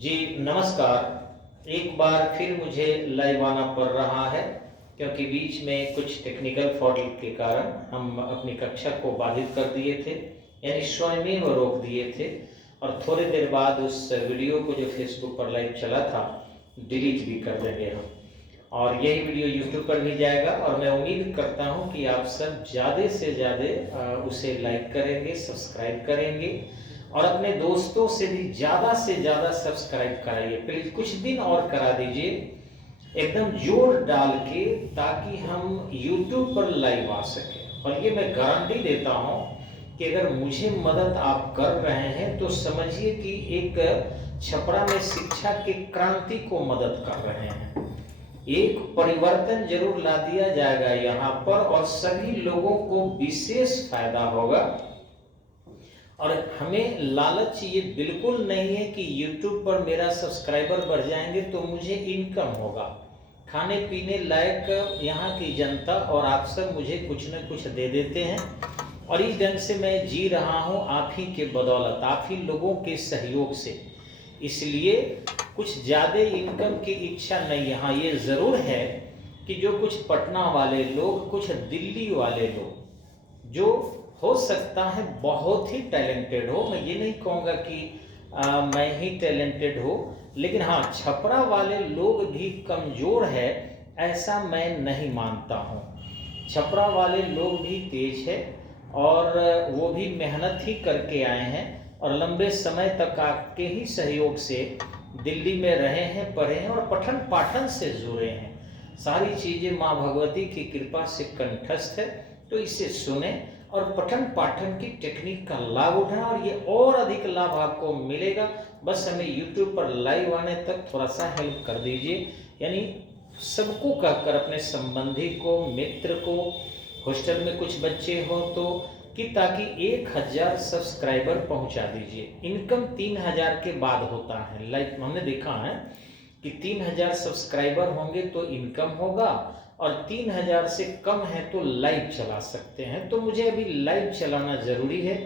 जी नमस्कार। एक बार फिर मुझे लाइव आना पड़ रहा है क्योंकि बीच में कुछ टेक्निकल फॉल्ट के कारण हम अपनी कक्षा को बाधित कर दिए थे, यानी स्वयं रोक दिए थे और थोड़ी देर बाद उस वीडियो को जो फेसबुक पर लाइव चला था डिलीट भी कर देंगे हम, और यही वीडियो यूट्यूब पर भी जाएगा। और मैं उम्मीद करता हूं कि आप सब ज़्यादा से ज़्यादा उसे लाइक करेंगे, सब्सक्राइब करेंगे और अपने दोस्तों से ज़्यादा सब्सक्राइब कराइए। प्लीज़ कुछ दिन और करा दीजिए एकदम जोर डाल के, ताकि हम YouTube पर लाइव आ सके। और ये मैं गारंटी देता हूँ कि अगर मुझे मदद आप कर रहे हैं तो समझिए कि एक छपरा में शिक्षा के क्रांति को मदद कर रहे हैं। एक परिवर्तन जरूर ला दिया जाएगा यहाँ पर और सभी लोगों को विशेष फायदा होगा। और हमें लालच ये बिल्कुल नहीं है कि YouTube पर मेरा सब्सक्राइबर बढ़ जाएंगे तो मुझे इनकम होगा। खाने पीने लायक यहाँ की जनता और आप सब मुझे कुछ न कुछ दे देते हैं और इस ढंग से मैं जी रहा हूँ आप ही के बदौलत, आप ही लोगों के सहयोग से। इसलिए कुछ ज़्यादा इनकम की इच्छा नहीं है। हाँ, ये ज़रूर है कि जो कुछ पटना वाले लोग, कुछ दिल्ली वाले लोग, जो हो सकता है बहुत ही टैलेंटेड हो, मैं ये नहीं कहूँगा कि मैं ही टैलेंटेड हो, लेकिन हाँ छपरा वाले लोग भी कमज़ोर है ऐसा मैं नहीं मानता हूँ। छपरा वाले लोग भी तेज है और वो भी मेहनत ही करके आए हैं और लंबे समय तक आपके ही सहयोग से दिल्ली में रहे हैं, पढ़े हैं और पठन पाठन से जुड़े हैं। सारी चीज़ें माँ भगवती की कृपा से कंठस्थ है, तो इसे सुने और पठन पाठन की टेक्निक का लाभ उठाएं और ये और अधिक लाभ आपको मिलेगा। बस हमें YouTube पर लाइव आने तक थोड़ा सा हेल्प कर दीजिए, यानी सबको कहकर अपने संबंधी को, मित्र को, हॉस्टल में कुछ बच्चे हो तो कि ताकि 1000 सब्सक्राइबर पहुंचा दीजिए। इनकम 3000 के बाद होता है। लाइव हमने देखा है कि 3000 सब्सक्राइबर होंगे तो इनकम होगा और 3000 से कम है तो लाइव चला सकते हैं। तो मुझे अभी लाइव चलाना ज़रूरी है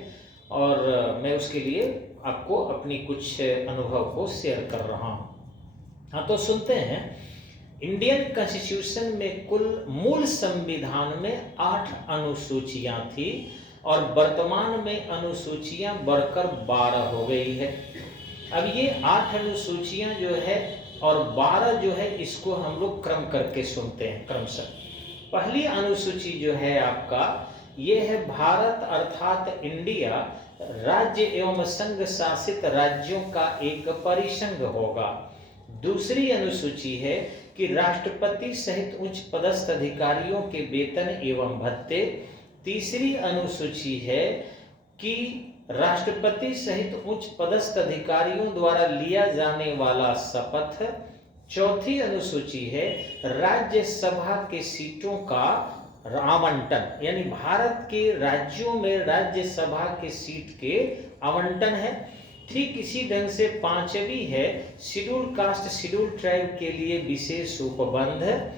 और मैं उसके लिए आपको अपनी कुछ अनुभव को शेयर कर रहा हूँ। हाँ, तो सुनते हैं। इंडियन कॉन्स्टिट्यूशन में कुल मूल संविधान में 8 अनुसूचियाँ थी और वर्तमान में अनुसूचियाँ बढ़कर 12 हो गई है। अब ये 8 अनुसूचियाँ जो है और 12 जो है, इसको हम लोग क्रम करके सुनते हैं क्रमशः। पहली अनुसूची जो है आपका, ये है भारत अर्थात इंडिया राज्य एवं संघ शासित राज्यों का एक परिसंघ होगा। दूसरी अनुसूची है कि राष्ट्रपति सहित उच्च पदस्थ अधिकारियों के वेतन एवं भत्ते। तीसरी अनुसूची है कि राष्ट्रपति सहित उच्च पदस्थ अधिकारियों द्वारा लिया जाने वाला शपथ। चौथी अनुसूची है राज्यसभा के सीटों का आवंटन, यानी भारत के राज्यों में राज्यसभा के सीट के आवंटन है। ठीक इसी ढंग से पांचवी है शेड्यूल कास्ट शेड्यूल ट्राइब के लिए विशेष उपबंध।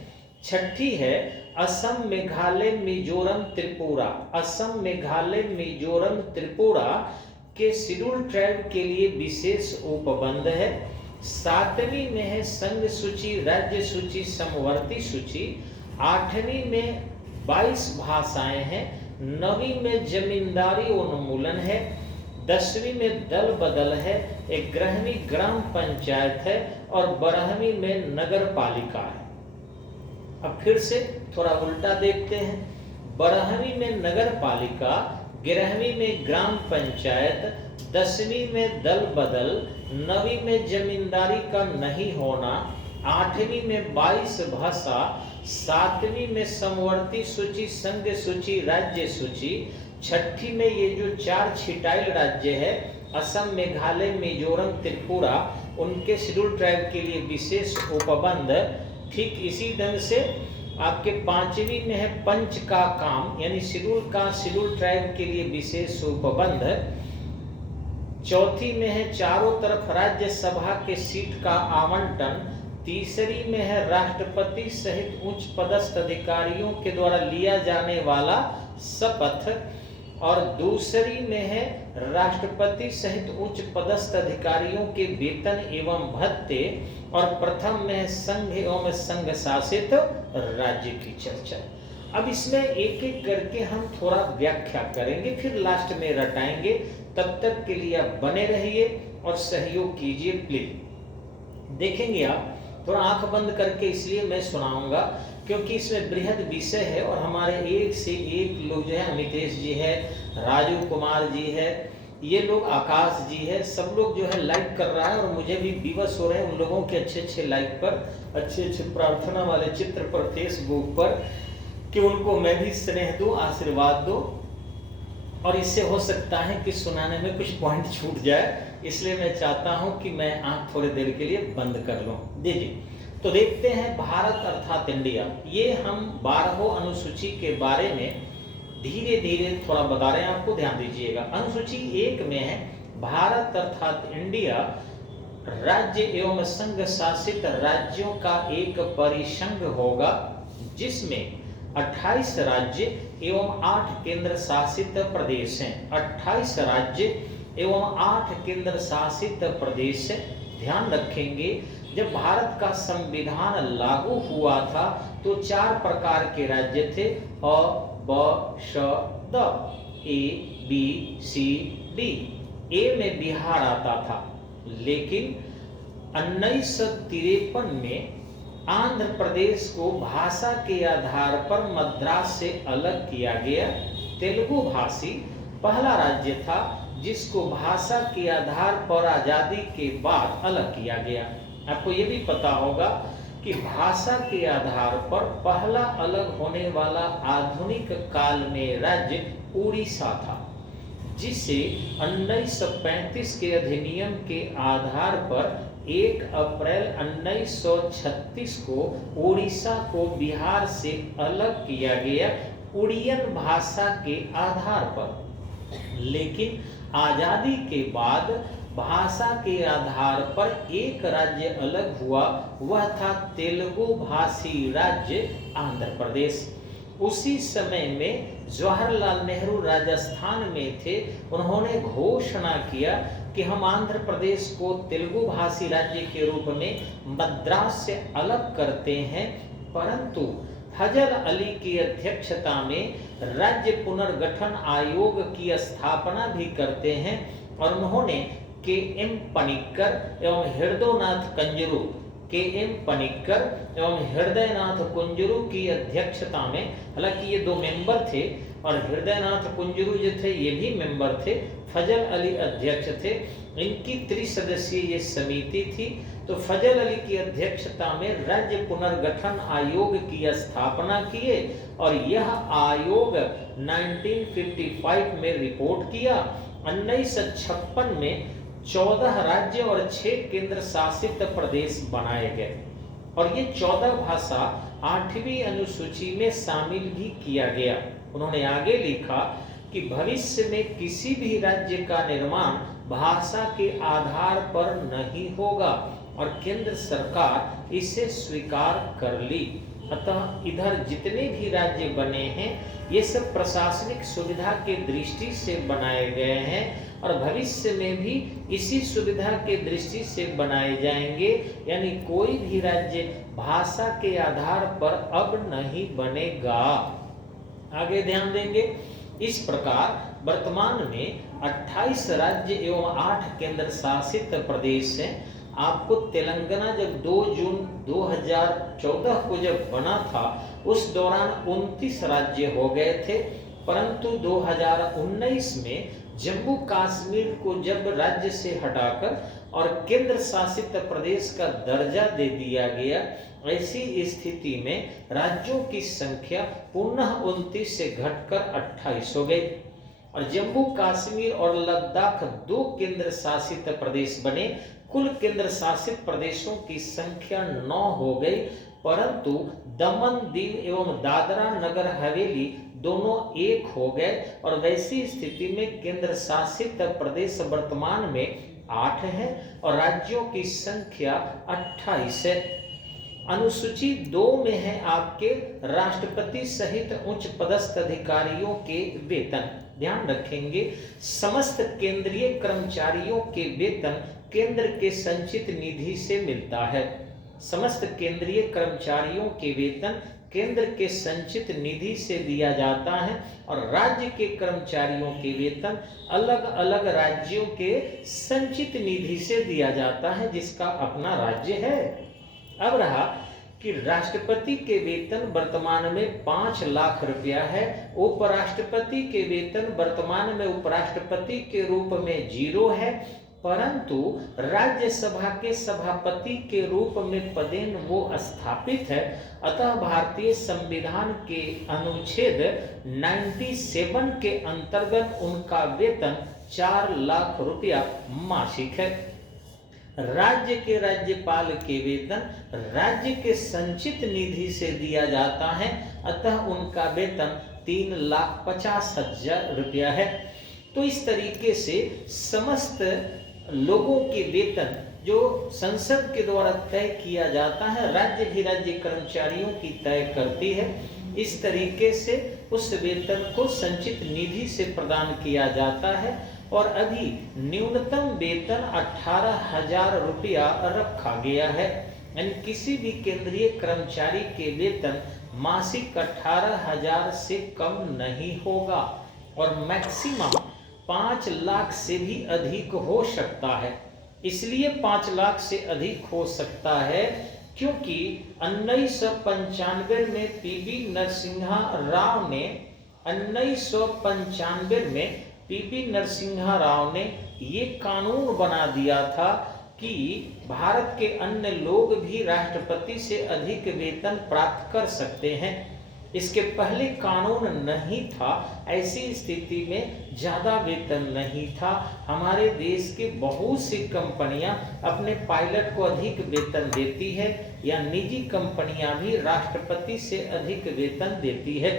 छठी है असम मेघालय मिजोरम त्रिपुरा, असम मेघालय मिजोरम त्रिपुरा के शेड्यूल ट्राइब के लिए विशेष उपबंध है। सातवीं में है संघ सूची, राज्य सूची, समवर्ती सूची। आठवीं में 22 भाषाएं हैं। नवीं में जमींदारी उन्मूलन है। 10वीं में दल बदल है। 11वीं ग्राम पंचायत है और 12वीं में नगर पालिका है। अब फिर से थोड़ा उल्टा देखते हैं। 12वीं में नगर पालिका, 11वीं में ग्राम पंचायत, 10वीं में दल बदल, 9वीं में जमींदारी का नहीं होना, 8वीं में 22 भाषा, 7वीं में समवर्ती सूची, संघ सूची, राज्य सूची। 6ठी में ये जो 4 छिटाइल राज्य है असम मेघालय मिजोरम त्रिपुरा, उनके शेड्यूल ट्राइब के लिए विशेष उपबंध। ठीक इसी ढंग से आपके 5वीं में है पंच का काम, यानी शेड्यूल का शेड्यूल ट्राइब के लिए विशेष उपबंध। 4थी में है चारों तरफ राज्यसभा के सीट का आवंटन। तीसरी में है राष्ट्रपति सहित उच्च पदस्थ अधिकारियों के द्वारा लिया जाने वाला शपथ। और दूसरी में है राष्ट्रपति सहित उच्च पदस्थ अधिकारियों के वेतन एवं भत्ते, और प्रथम में है संघ एवं संघ शासित राज्य की चर्चा। अब इसमें एक एक करके हम थोड़ा व्याख्या करेंगे, फिर लास्ट में रटाएंगे। तब तक के लिए आप बने रहिए और सहयोग कीजिए प्लीज। देखेंगे आप थोड़ा आंख बंद करके, इसलिए मैं सुनाऊंगा क्योंकि इसमें बृहद विषय है और हमारे एक से एक लोग जो है, अमितेश जी है, राजू कुमार जी है, ये लोग आकाश जी है, सब लोग जो है लाइक कर रहा है और मुझे भी दिवस हो रहे हैं उन लोगों के अच्छे अच्छे लाइक पर, अच्छे अच्छे प्रार्थना वाले चित्र पर फेसबुक पर, कि उनको मैं भी स्नेह दूं, आशीर्वाद दूं। और इससे हो सकता है कि सुनाने में कुछ पॉइंट छूट जाए, इसलिए मैं चाहता हूं कि मैं आंख थोड़ी देर के लिए बंद कर लूं। दीजिए, तो देखते हैं भारत अर्थात इंडिया। ये हम 12वें अनुसूची के बारे में धीरे धीरे थोड़ा बता रहे हैं, आपको ध्यान दीजिएगा। अनुसूची 1 में है भारत अर्थात इंडिया राज्य एवं संघ शासित राज्यों का एक परिसंघ होगा, जिसमें 28 राज्य एवं 8 केंद्र शासित प्रदेश हैं। 28 राज्य एवं 8 केंद्र शासित प्रदेश। ध्यान रखेंगे, जब भारत का संविधान लागू हुआ था तो 4 प्रकार के राज्य थे, अ, ब, श, द, A, B, C, D. A में बिहार आता था, लेकिन 1953 में आंध्र प्रदेश को भाषा के आधार पर मद्रास से अलग किया गया। तेलुगु भाषी पहला राज्य था जिसको भाषा के आधार पर आजादी के बाद अलग किया गया। आपको ये भी पता होगा कि भाषा के आधार पर पहला अलग होने वाला आधुनिक काल में राज्य उड़ीसा था, जिसे 1935 के अधिनियम के आधार पर 1 अप्रैल 1936 को उड़ीसा को बिहार से अलग किया गया उड़ियन भाषा के आधार पर। लेकिन आजादी के बाद भाषा के आधार पर एक राज्य अलग हुआ, वह था तेलुगु भाषी राज्य आंध्र प्रदेश। उसी समय में जवाहरलाल नेहरू राजस्थान में थे। उन्होंने घोषणा किया कि हम आंध्र प्रदेश को तेलुगु भाषी राज्य के रूप में मद्रास से अलग करते हैं, परंतु फजल अली की अध्यक्षता में राज्य पुनर्गठन आयोग की स्थापना भी करते हैं, और उन्होंने के.एम. पनिक्कर एवं हृदयनाथ कंजरू एवं हृदयनाथ कुंजरू की अध्यक्षता में, हालांकि ये 2 मेंबर थे और हृदयनाथ कुंजरू जो थे ये भी मेंबर थे, फजल अली अध्यक्ष थे। इनकी त्रिसदस्यीय ये समिति थी। तो फजल अली की अध्यक्षता में राज्य पुनर्गठन आयोग की स्थापना किए और यह आयोग 1955 में रिपोर्ट किया। 1956 में 14 राज्य और 6 केंद्र शासित प्रदेश बनाए गए और ये 14 भाषा 8वीं अनुसूची में शामिल भी किया गया। उन्होंने आगे लिखा कि भविष्य में किसी भी राज्य का निर्माण भाषा के आधार पर नहीं होगा और केंद्र सरकार इसे स्वीकार कर ली। अतः इधर जितने भी राज्य बने हैं ये सब प्रशासनिक सुविधा के दृष्टि से बनाए गए हैं और भविष्य में भी इसी सुविधा के दृष्टि से बनाए जाएंगे, यानी कोई भी राज्य भाषा के आधार पर अब नहीं बनेगा। आगे ध्यान देंगे। इस प्रकार वर्तमान में 28 राज्य एवं 8 केंद्र शासित प्रदेश हैं। आपको तेलंगाना जब 2 जून 2014 को जब बना था उस दौरान 29 राज्य हो गए थे, परंतु 2019 में जम्मू कश्मीर को जब राज्य से हटाकर और केंद्र शासित प्रदेश का दर्जा दे दिया गया, ऐसी स्थिति में राज्यों की संख्या पुनः 29 से घटकर 28 हो गई और जम्मू कश्मीर और लद्दाख 2 केंद्र शासित प्रदेश बने। कुल केंद्र शासित प्रदेशों की संख्या 9 हो गई, परंतु दमन दीव एवं दादरा नगर हवेली दोनों 1 हो गए और वैसी स्थिति में केंद्र शासित प्रदेश वर्तमान में 8 है और राज्यों की संख्या 28 है। अनुसूची 2 में है आपके राष्ट्रपति सहित उच्च पदस्थ अधिकारियों के वेतन। ध्यान रखेंगे, समस्त केंद्रीय कर्मचारियों के वेतन केंद्र के संचित निधि से मिलता है। समस्त केंद्रीय कर्मचारियों के वेतन केंद्र के संचित निधि से दिया जाता है और राज्य के कर्मचारियों के वेतन अलग अलग राज्यों के संचित निधि से दिया जाता है, जिसका अपना राज्य है। अब रहा कि राष्ट्रपति के वेतन वर्तमान में 5 लाख रुपया है। उपराष्ट्रपति के वेतन वर्तमान में उपराष्ट्रपति के रूप में 0 है, परंतु राज्यसभा के सभापति के रूप में पदेन वो स्थापित है। अतः भारतीय संविधान के अनुच्छेद 97 के अंतर्गत उनका वेतन 4 लाख रुपया मासिक है। राज्य के राज्यपाल के वेतन राज्य के संचित निधि से दिया जाता है, अतः उनका वेतन 3,50,000 रुपया है। तो इस तरीके से समस्त लोगों के वेतन जो संसद के द्वारा तय किया जाता है, राज्य भी राज्य कर्मचारियों की तय करती है। इस तरीके से उस वेतन को संचित निधि से प्रदान किया जाता है और अभी न्यूनतम वेतन 18,000 रुपया रखा गया है। यानी किसी भी केंद्रीय कर्मचारी के वेतन मासिक 18,000 से कम नहीं होगा और मैक्सिमम 5 लाख से भी अधिक हो सकता है। इसलिए 5 लाख से अधिक हो सकता है क्योंकि 1995 में पीवी नरसिम्हा राव ने ये कानून बना दिया था कि भारत के अन्य लोग भी राष्ट्रपति से अधिक वेतन प्राप्त कर सकते हैं। इसके पहले कानून नहीं था, ऐसी स्थिति में ज्यादा वेतन नहीं था। हमारे देश के बहुत सी कंपनियां अपने पायलट को अधिक वेतन देती है या निजी कंपनियां भी राष्ट्रपति से अधिक वेतन देती है।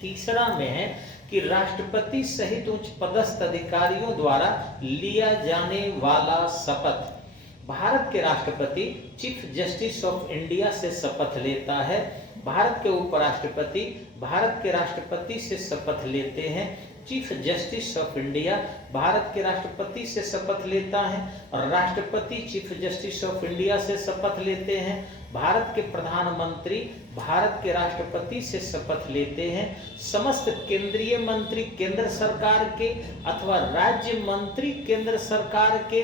तीसरा में है कि राष्ट्रपति सहित उच्च पदस्थ अधिकारियों द्वारा लिया जाने वाला शपथ। भारत के राष्ट्रपति चीफ जस्टिस ऑफ इंडिया से शपथ लेता है। भारत के उपराष्ट्रपति भारत के राष्ट्रपति से शपथ लेते हैं। Chief justice of India Bharat के राष्ट्रपति से शपथ लेता है और राष्ट्रपति चीफ जस्टिस ऑफ इंडिया से शपथ लेते हैं। भारत के प्रधानमंत्री भारत के राष्ट्रपति से शपथ लेते हैं। समस्त केंद्रीय मंत्री केंद्र सरकार के अथवा राज्य मंत्री केंद्र सरकार के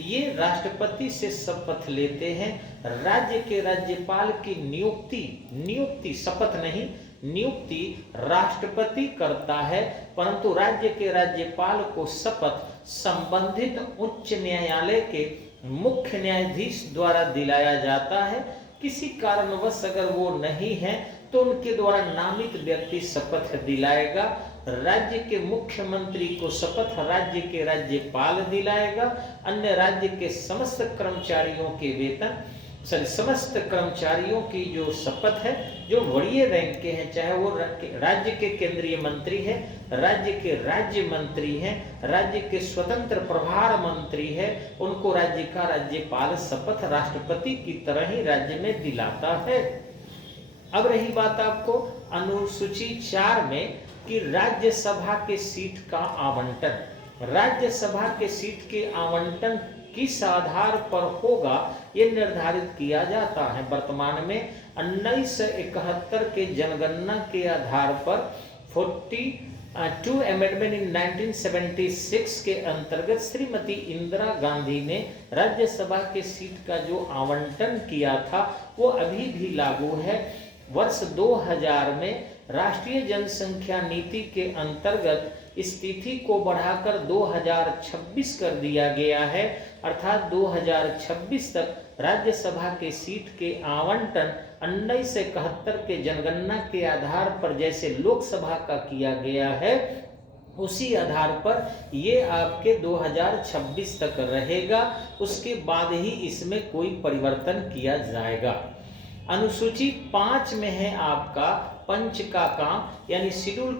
ये राष्ट्रपति से शपथ लेते हैं। राज्य के राज्यपाल की नियुक्ति शपथ नहीं, नियुक्ति राष्ट्रपति करता है, परंतु राज्य के राज्यपाल को शपथ संबंधित उच्च न्यायालय के मुख्य न्यायाधीश द्वारा दिलाया जाता है। किसी कारणवश अगर वो नहीं है तो उनके द्वारा नामित व्यक्ति शपथ दिलाएगा। राज्य के मुख्यमंत्री को शपथ राज्य के राज्यपाल दिलाएगा। अन्य राज्य के समस्त कर्मचारियों के वेतन समस्त कर्मचारियों की जो शपथ है, जो वरीय रैंक के हैं, चाहे वो राज्य के केंद्रीय मंत्री है, राज्य के राज्य मंत्री हैं, राज्य के स्वतंत्र प्रभार मंत्री है, उनको राज्य का राज्यपाल शपथ राष्ट्रपति की तरह ही राज्य में दिलाता है। अब रही बात आपको अनुसूची 4 में कि राज्यसभा के सीट का आवंटन। राज्यसभा के सीट के आवंटन किस आधार पर होगा ये निर्धारित किया जाता है। वर्तमान में 1971 के जनगणना के आधार पर 42 अमेंडमेंट इन 1976 के अंतर्गत श्रीमती इंदिरा गांधी ने राज्यसभा के सीट का जो आवंटन किया था वो अभी भी लागू है। वर्ष 2000 में राष्ट्रीय जनसंख्या नीति के अंतर्गत इस तिथि को बढ़ाकर 2026 कर दिया गया है, अर्थात 2026 तक राज्यसभा के सीट के आवंटन 1971 के जनगणना के आधार पर जैसे लोकसभा का किया गया है उसी आधार पर ये आपके 2026 तक रहेगा। उसके बाद ही इसमें कोई परिवर्तन किया जाएगा। अनुसूची 5 में है आपका पंच का काम यानी शेड्यूल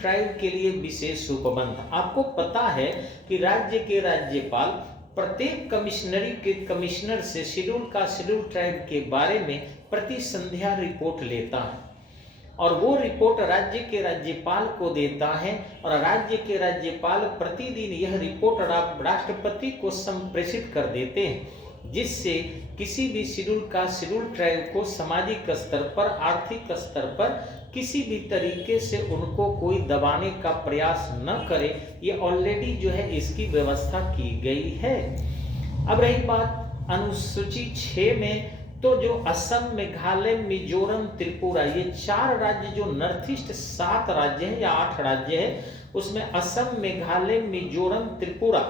ट्राइब के लिए विशेष उपबंध। आपको पता है कि राज्य के राज्यपाल प्रत्येक कमिश्नरी के कमिश्नर से शेड्यूल ट्राइब के बारे में प्रति संध्या रिपोर्ट लेता है। और वो रिपोर्ट राज्य के राज्यपाल को देता है और राज्य के राज्यपाल प्रतिदिन यह रिपोर्ट राष्ट्रपति को संप्रेषित कर देते हैं, जिससे किसी भी शेड्यूल ट्राइब को सामाजिक स्तर पर, आर्थिक स्तर पर किसी भी तरीके से उनको कोई दबाने का प्रयास न करे। ये ऑलरेडी जो है इसकी व्यवस्था की गई है। अब रही बात अनुसूची 6 में, तो जो असम, मेघालय, मिजोरम, त्रिपुरा, ये 4 राज्य जो नॉर्थ ईस्ट 7 राज्य हैं या 8 राज्य है, उसमें असम, मेघालय, मिजोरम, त्रिपुरा,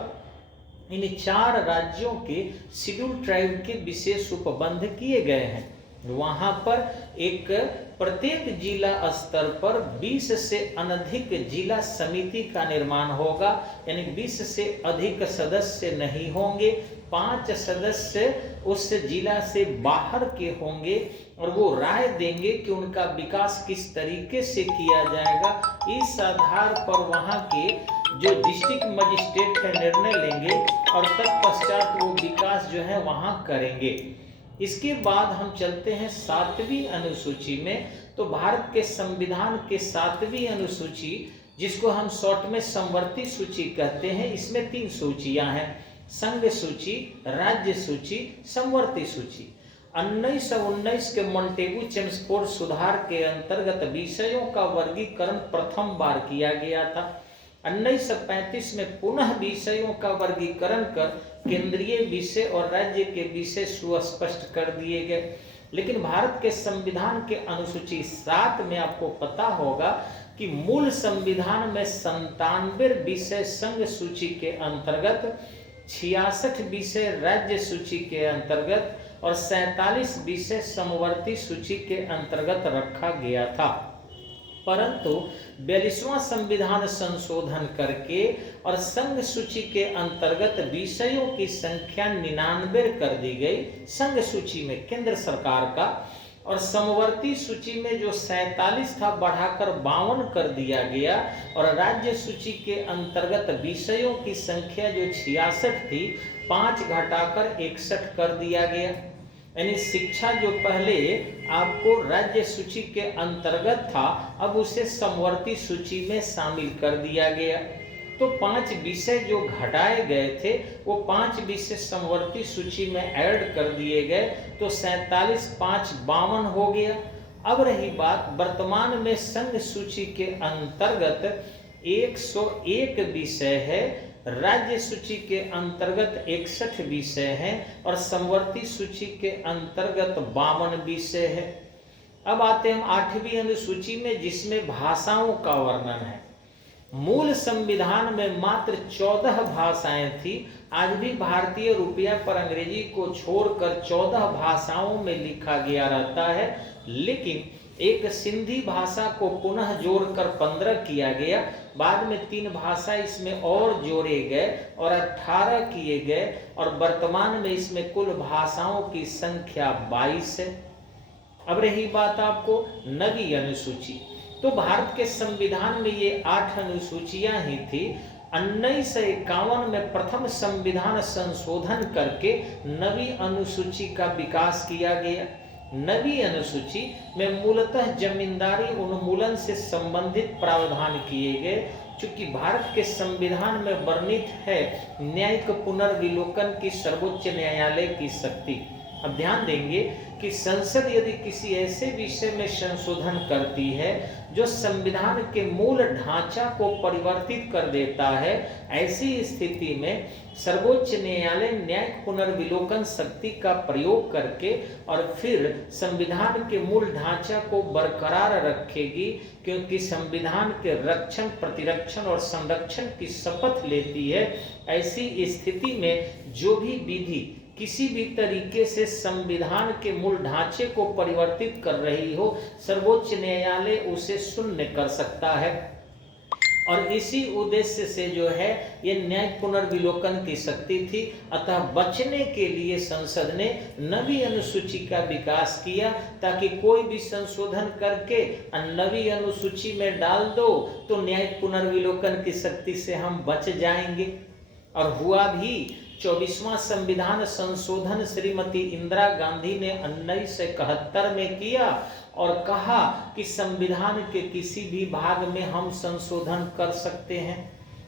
इन 4 राज्यों के शेड्यूल ट्राइब के विशेष उपबंध किए गए हैं। वहां पर एक प्रत्येक जिला स्तर पर 20 से अनधिक जिला समिति का निर्माण होगा, यानी 20 से अधिक सदस्य नहीं होंगे। 5 सदस्य उस जिला से बाहर के होंगे और वो राय देंगे कि उनका विकास किस तरीके से किया जाएगा। इस आधार पर वहां के जो डिस्ट्रिक्ट मजिस्ट्रेट है निर्णय लेंगे और तत्पश्चात वो विकास जो है वहां करेंगे। इसके बाद हम चलते हैं 7वीं अनुसूची में। तो भारत के संविधान के 7वीं अनुसूची, जिसको हम शॉर्ट में समवर्ती सूची कहते हैं, इसमें 3 सूचियां हैं: संघ सूची, राज्य सूची, समवर्ती सूची। 1919 के मॉन्टेगू चेम्सफोर्ड सुधार के अंतर्गत विषयों का वर्गीकरण प्रथम बार किया गया था। 1935 में पुनः विषयों का वर्गीकरण कर केंद्रीय विषय और राज्य के विषय सुस्पष्ट कर दिए गए। लेकिन भारत के संविधान के अनुसूची 7 में आपको पता होगा कि मूल संविधान में 97 विषय संघ सूची के अंतर्गत, 66 विषय राज्य सूची के अंतर्गत और 47 विषय समवर्ती सूची के अंतर्गत रखा गया था। परंतु 42वां संविधान संशोधन करके और संघ सूची के अंतर्गत विषयों की संख्या 99 कर दी गई संघ सूची में केंद्र सरकार का, और समवर्ती सूची में जो 47 था बढ़ाकर 52 कर दिया गया, और राज्य सूची के अंतर्गत विषयों की संख्या जो 66 थी 5 घटाकर 61 कर दिया गया। यानी शिक्षा जो पहले आपको राज्य सूची के अंतर्गत था, अब उसे समवर्ती सूची में शामिल कर दिया गया। तो 5 विषय जो घटाए गए थे वो 5 विषय समवर्ती सूची में ऐड कर दिए गए, तो 47 5 52 हो गया। अब रही बात, वर्तमान में संघ सूची के अंतर्गत 101 विषय है, राज्य सूची के अंतर्गत 61 विषय हैं और समवर्ती सूची के अंतर्गत 52 विषय है। अब आते हैं हम 8वीं अनुसूची में, जिसमें भाषाओं का वर्णन है। मूल संविधान में मात्र 14 भाषाएं थी। आज भी भारतीय रुपया पर अंग्रेजी को छोड़कर 14 भाषाओं में लिखा गया रहता है, लेकिन एक सिंधी भाषा को पुनः जोड़कर 15 किया गया। बाद में 3 भाषा इसमें और जोड़े गए और 18 किए गए, और वर्तमान में इसमें कुल भाषाओं की संख्या 22 है। अब रही बात आपको 9वीं अनुसूची। तो भारत के संविधान में ये 8 अनुसूचियां ही थी। 1951 में प्रथम संविधान संशोधन करके 9वीं अनुसूची का विकास किया गया। 9वीं अनुसूची में मूलतः जमींदारी उन्मूलन से संबंधित प्रावधान किए गए। चूंकि भारत के संविधान में वर्णित है न्यायिक पुनर्विलोकन की सर्वोच्च न्यायालय की शक्ति। अब ध्यान देंगे कि संसद यदि किसी ऐसे विषय में संशोधन करती है जो संविधान के मूल ढांचा को परिवर्तित कर देता है, ऐसी स्थिति में सर्वोच्च न्यायालय न्यायिक पुनर्विलोकन शक्ति का प्रयोग करके और फिर संविधान के मूल ढांचा को बरकरार रखेगी, क्योंकि संविधान के रक्षण, प्रतिरक्षण और संरक्षण की शपथ लेती है। ऐसी स्थिति में जो भी विधि किसी भी तरीके से संविधान के मूल ढांचे को परिवर्तित कर रही हो, सर्वोच्च न्यायालय उसे शून्य कर सकता है। और इसी उद्देश्य से जो है ये न्यायिक पुनर्विलोकन की शक्ति थी। अतः बचने के लिए संसद ने 9वीं अनुसूची का विकास किया, ताकि कोई भी संशोधन करके 9वीं अनुसूची में डाल दो तो न्यायिक पुनर्विलोकन की शक्ति से हम बच जाएंगे। और हुआ भी 24वां संविधान संशोधन श्रीमती इंदिरा गांधी ने 1971 में किया और कहा कि संविधान के किसी भी भाग में हम संशोधन कर सकते हैं।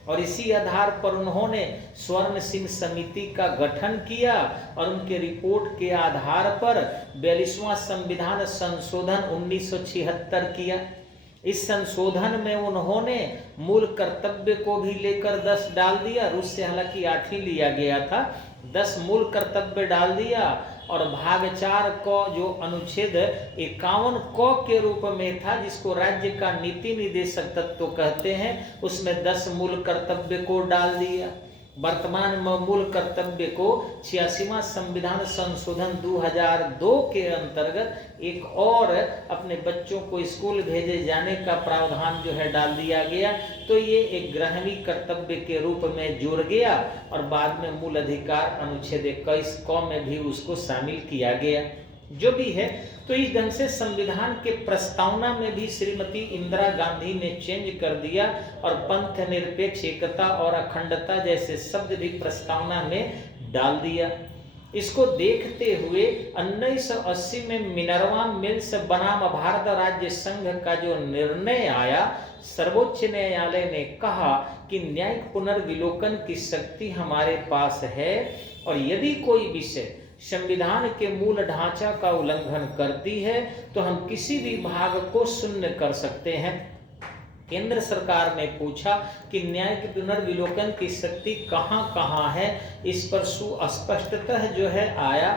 और इसी आधार पर उन्होंने स्वर्ण सिंह समिति का गठन किया और उनके रिपोर्ट के आधार पर 42वां संविधान संशोधन 1976 किया। इस संशोधन में उन्होंने मूल कर्तव्य को भी लेकर 10 डाल दिया। रूस से हालांकि 8 ही लिया गया था, 10 मूल कर्तव्य डाल दिया और भाग 4 को जो अनुच्छेद 51 क के रूप में था, जिसको राज्य का नीति निर्देशक तत्व कहते हैं, उसमें 10 मूल कर्तव्य को डाल दिया। वर्तमान में मूल कर्तव्य को 86वां संविधान संशोधन 2002 के अंतर्गत एक और अपने बच्चों को स्कूल भेजे जाने का प्रावधान जो है डाल दिया गया। तो ये एक 11वीं कर्तव्य के रूप में जुड़ गया और बाद में मूल अधिकार अनुच्छेद 21 क में भी उसको शामिल किया गया। जो भी है, तो इस ढंग से संविधान के प्रस्तावना में भी श्रीमती इंदिरा गांधी ने चेंज कर दिया और पंथ निरपेक्ष, एकता और अखंडता जैसे शब्द भी प्रस्तावना में डाल दिया। इसको देखते हुए 1980 में मिनर्वा मिल्स बनाम भारत राज्य संघ का जो निर्णय आया, सर्वोच्च न्यायालय ने कहा कि न्यायिक पुनर्विलोकन की शक्ति हमारे पास है और यदि कोई विषय संविधान के मूल ढांचा का उल्लंघन करती है तो हम किसी भी भाग को शून्य कर सकते हैं। केंद्र सरकार ने पूछा कि न्यायिक पुनर्विलोकन की शक्ति कहां कहां है, इस पर सुस्पष्टतः जो है आया।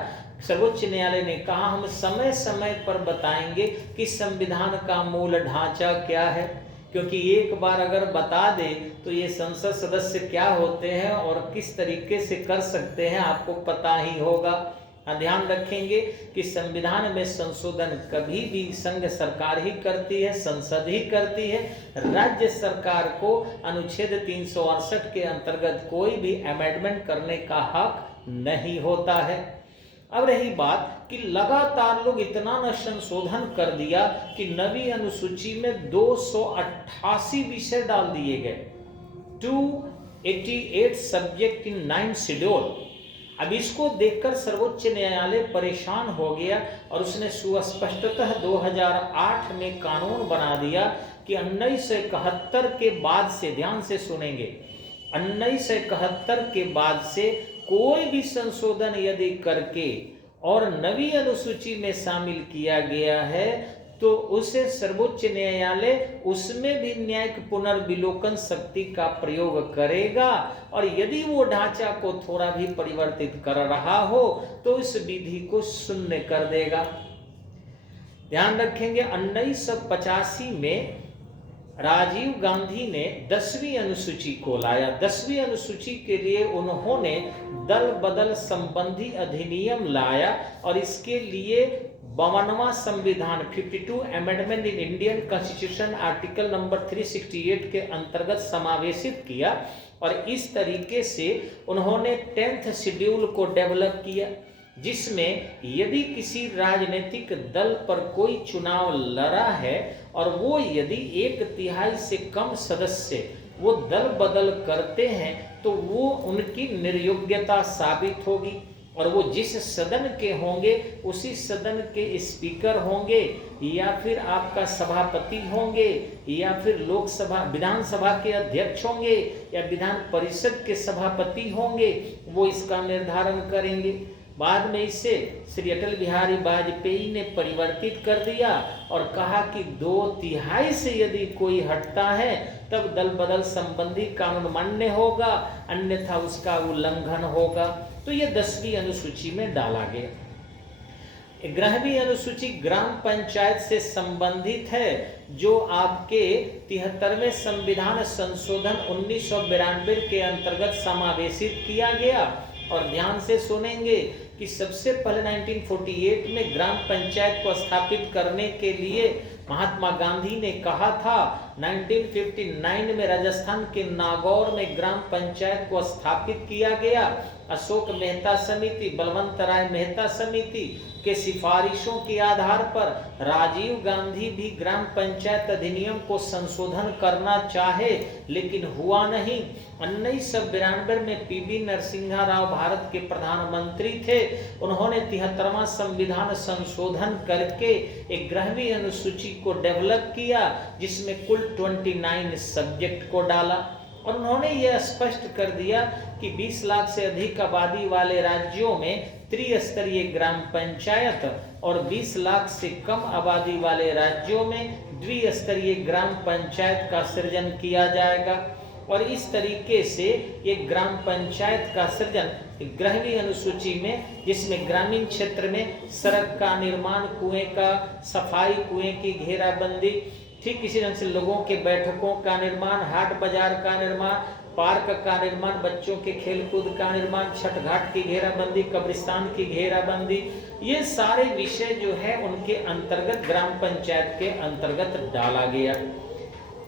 सर्वोच्च न्यायालय ने कहा हम समय समय पर बताएंगे कि संविधान का मूल ढांचा क्या है, क्योंकि एक बार अगर बता दें तो ये संसद सदस्य क्या होते हैं और किस तरीके से कर सकते हैं आपको पता ही होगा। ध्यान रखेंगे कि संविधान में संशोधन कभी भी संघ सरकार ही करती है, संसद ही करती है। राज्य सरकार को अनुच्छेद 368 के अंतर्गत कोई भी अमेंडमेंट करने का हक नहीं होता है। अब रही बात कि लगातार लोग इतना न संशोधन कर दिया कि नवी अनुसूची में 288 विषय डाल दिए गए, 288 सब्जेक्ट इन 9 शेड्यूल। अब इसको देखकर सर्वोच्च न्यायालय परेशान हो गया और उसने सुस्पष्टतः 2008 में कानून बना दिया कि 1971 के बाद से, ध्यान से सुनेंगे, 1971 के बाद से कोई भी संशोधन यदि करके और नवी अनुसूची में शामिल किया गया है तो उसे सर्वोच्च न्यायालय उसमें भी न्यायिक पुनर्विलोकन शक्ति का प्रयोग करेगा और यदि वो ढांचा को थोड़ा भी परिवर्तित कर रहा हो तो इस विधि को शून्य कर देगा। ध्यान रखेंगे 1985 में राजीव गांधी ने 10वीं अनुसूची को लाया। 10वीं अनुसूची के लिए उन्होंने दल बदल संबंधी अधिनियम लाया और इसके लिए 52वां संविधान 52 amendment in Indian constitution article number 368 के अंतर्गत समावेशित किया और इस तरीके से उन्होंने 10th शेड्यूल को डेवलप किया, जिसमें यदि किसी राजनीतिक दल पर कोई चुनाव लड़ा है और वो यदि 1/3 से कम सदस्य वो दल बदल करते हैं तो वो उनकी निर्योग्यता साबित होगी और वो जिस सदन के होंगे उसी सदन के स्पीकर होंगे या फिर आपका सभापति होंगे या फिर लोकसभा विधानसभा के अध्यक्ष होंगे या विधान परिषद के सभापति होंगे, वो इसका निर्धारण करेंगे। बाद में इसे श्री अटल बिहारी वाजपेयी ने परिवर्तित कर दिया और कहा कि 2/3 से यदि कोई हटता है तब दल बदल संबंधी कानून मान्य होगा, अन्यथा उसका उल्लंघन होगा। तो ये 10वीं अनुसूची में डाला गया। 11वीं अनुसूची ग्राम पंचायत से संबंधित है, जो आपके 73वें संविधान संशोधन 1992 के अंतर्गत समावेशित किया गया। और ध्यान से सुनेंगे कि सबसे पहले 1948 में ग्राम पंचायत को स्थापित करने के लिए महात्मा गांधी ने कहा था। 1959 में राजस्थान के नागौर में ग्राम पंचायत को स्थापित किया गया अशोक मेहता समिति, बलवंत राय मेहता समिति के सिफारिशों के आधार पर राजीव गांधी भी ग्राम पंचायत अधिनियम को संशोधन करना चाहे, लेकिन हुआ नहीं। 1992 में पीवी नरसिम्हा राव भारत के प्रधानमंत्री थे। उन्होंने 73वां संविधान संशोधन करके एक 11वीं अनुसूची को डेवलप किया, जिसमें कुल 29 सब्जेक्ट को डाला और उन्होंने यह स्पष्ट कर दिया कि 20 लाख से अधिक आबादी वाले राज्यों में त्रिस्तरीय ग्राम पंचायत और 20 लाख से कम आबादी वाले राज्यों में द्विस्तरीय ग्राम पंचायत का सृजन किया जाएगा। और इस तरीके से एक ग्राम पंचायत का सृजन 11वीं अनुसूची में, जिसमें ग्रामीण क्षेत्र में सड़क का निर्माण, कुएं का सफाई, कुएं की घेराबंदी, ठीक इसी ढंग से लोगों के बैठकों का निर्माण, हाट बाजार का निर्माण, पार्क का निर्माण, बच्चों के खेलकूद का निर्माण, छठ घाट की घेराबंदी, कब्रिस्तान की घेराबंदी, ये सारे विषय जो है उनके अंतर्गत ग्राम पंचायत के अंतर्गत डाला गया।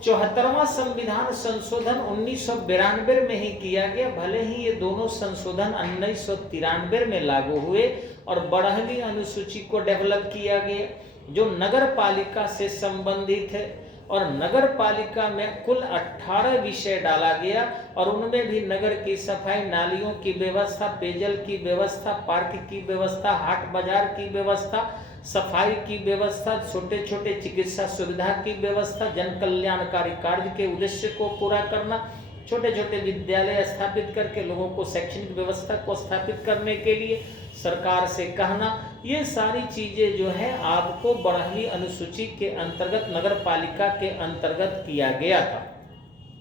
74वां संविधान संशोधन 1992 में ही किया गया। भले ही ये दोनों संशोधन 1993 में लागू हुए और 12वीं अनुसूची को डेवलप किया गया जो नगर पालिका से संबंधित है, और नगर पालिका में कुल 18 विषय डाला गया और उनमें भी नगर की सफाई, नालियों की व्यवस्था, पेयजल की व्यवस्था, पार्क की व्यवस्था, हाट बाजार की व्यवस्था, सफाई की व्यवस्था, छोटे छोटे चिकित्सा सुविधा की व्यवस्था, जन कल्याणकारी कार्य के उद्देश्य को पूरा करना, छोटे छोटे विद्यालय स्थापित करके लोगों को शैक्षणिक व्यवस्था को स्थापित करने के लिए सरकार से कहना, ये सारी चीजें जो है आपको 12वीं अनुसूची के अंतर्गत नगर पालिका के अंतर्गत किया गया था।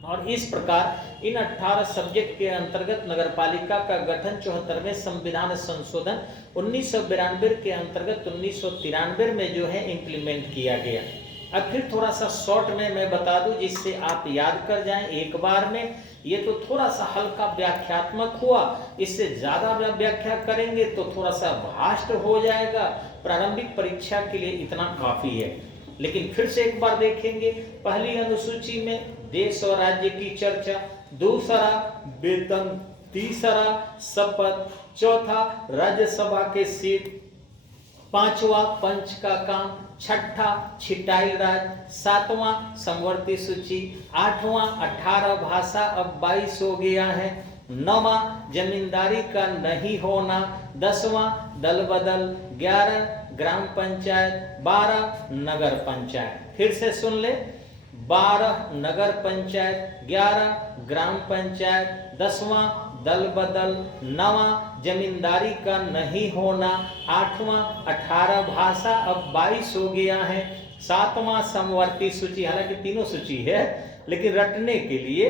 और इस प्रकार इन 18 सब्जेक्ट के अंतर्गत नगर पालिका का गठन 74वें संविधान संशोधन 1992 के अंतर्गत 1993 में जो है इम्प्लीमेंट किया गया। अब फिर थोड़ा सा शॉर्ट में मैं बता दूं जिससे आप याद कर जाएं एक बार में। ये तो थोड़ा सा हल्का व्याख्यात्मक हुआ, इससे ज्यादा व्याख्या करेंगे तो थोड़ा सा भास्ट हो जाएगा। प्रारंभिक परीक्षा के लिए इतना काफी है। लेकिन फिर से एक बार देखेंगे, पहली अनुसूची में देश और राज्य की चर्चा, दूसरा वेतन, तीसरा शपथ, चौथा राज्यसभा के सीट, पांचवा पंच का काम, छठा छिटाई राज, सातवां समवर्ती सूची, आठवां 18 भाषा अब 22 हो गया है, नौवां जमींदारी का नहीं होना, 10वां दल बदल, 11 ग्राम पंचायत, 12 नगर पंचायत। फिर से सुन ले, 12 नगर पंचायत, 11 ग्राम पंचायत, 10वां दल बदल, 9वां जमींदारी का नहीं होना, 8वां 18 भाषा अब 22 हो गया है, 7वां समवर्ती सूची, हालांकि तीनों सूची है लेकिन रटने के लिए,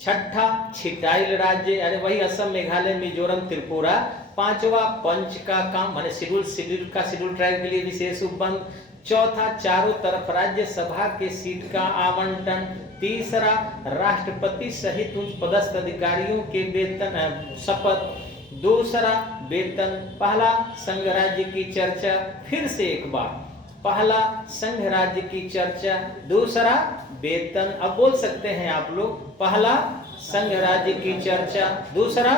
6ठा छिटाइल राज्य, अरे वही असम, मेघालय, मिजोरम, त्रिपुरा, 5वां पंच का काम माने शेड्यूल ट्राइब के लिए विशेष उपबंध, चौथा चारों तरफ राज्यसभा के सीट का आवंटन, तीसरा राष्ट्रपति सहित उच्च पदस्थ अधिकारियों के वेतन शपथ, दूसरा वेतन, पहला संघ राज्य की चर्चा, फिर से एक बार, पहला संघ राज्य की चर्चा, दूसरा वेतन, अब बोल सकते हैं आप लोग, पहला संघ राज्य की चर्चा, दूसरा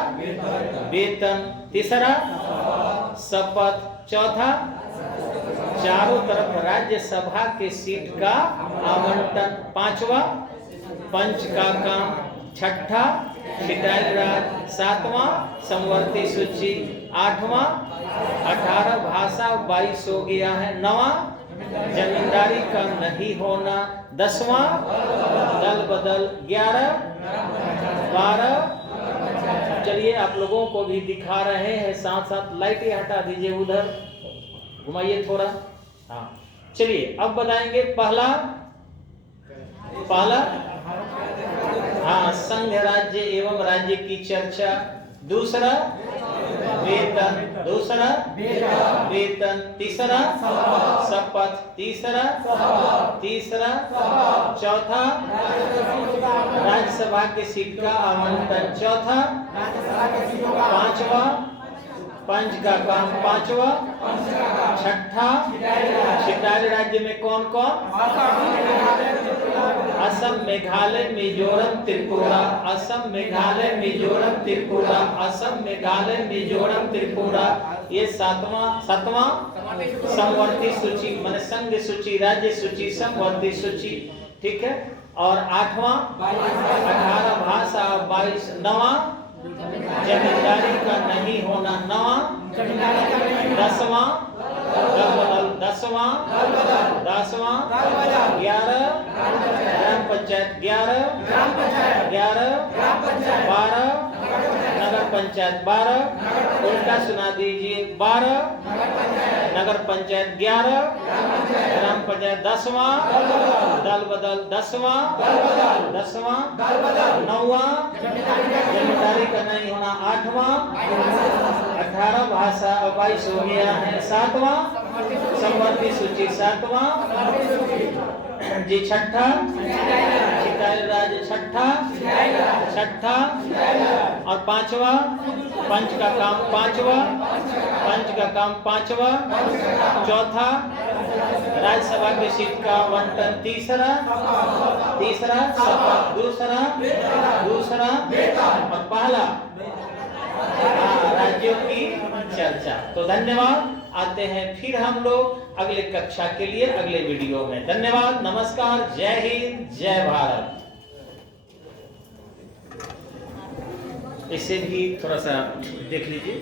वेतन, तीसरा शपथ, चौथा चारों तरफ राज्यसभा के सीट का आवंटन, 5वां पंच का काम, 6ठा छिटाइल राज, 7वां समवर्ती सूची, 8वां 18 भाषा 22 हो गया है, 9वां जमींदारी का नहीं होना, 10वां दल बदल, 11 12, चलिए आप लोगों को भी दिखा रहे हैं, साथ साथ लाइटें हटा दीजिए, उधर घुमाइए थोड़ा। हाँ चलिए अब बताएंगे पहला हाँ संघ राज्य एवं राज्य की चर्चा, दूसरा वेतन, दूसरा वेतन, तीसरा शपथ, तीसरा चौथा राज्यसभा की सीट का आवंटन, चौथा, 5वां पंच का काम पांचवा, छठा क्षेत्रालय राज्य में कौन कौन? असम, मेघालय, मिजोरम, त्रिपुरा। असम, मेघालय, मिजोरम, त्रिपुरा। असम, मेघालय, मिजोरम, त्रिपुरा। ये सातवां समवर्ती सूची, माने संघ सूची, राज्य सूची, समवर्ती सूची। ठीक है। और आठवां 18 भाषा, 22 नवा जमींदारी का नहीं होना, नवा 10वां 11 ग्राम पंचायत, 11 12 नगर पंचायत, 12 उल्टा सुना दीजिए, 12 नगर पंचायत, 11 ग्राम पंचायत, 10वां दल बदल, 10वां 9वां जमींदारी का नहीं होना, 8वां 18 भाषा 22 हो गया है, 7वां समवर्ती सूची, 7वां जी, छठा क्षेत्रालय राज्य, छठा और 5वां पंच का काम, 5वां चौथा राज्यसभा की सीट का आवंटन, तीसरा शपथ, दूसरा और पहला राज्यों की चर्चा। तो धन्यवाद। आते हैं फिर हम लोग अगले कक्षा के लिए अगले वीडियो में। धन्यवाद, नमस्कार, जय हिंद, जय भारत। इसे भी थोड़ा सा देख लीजिए।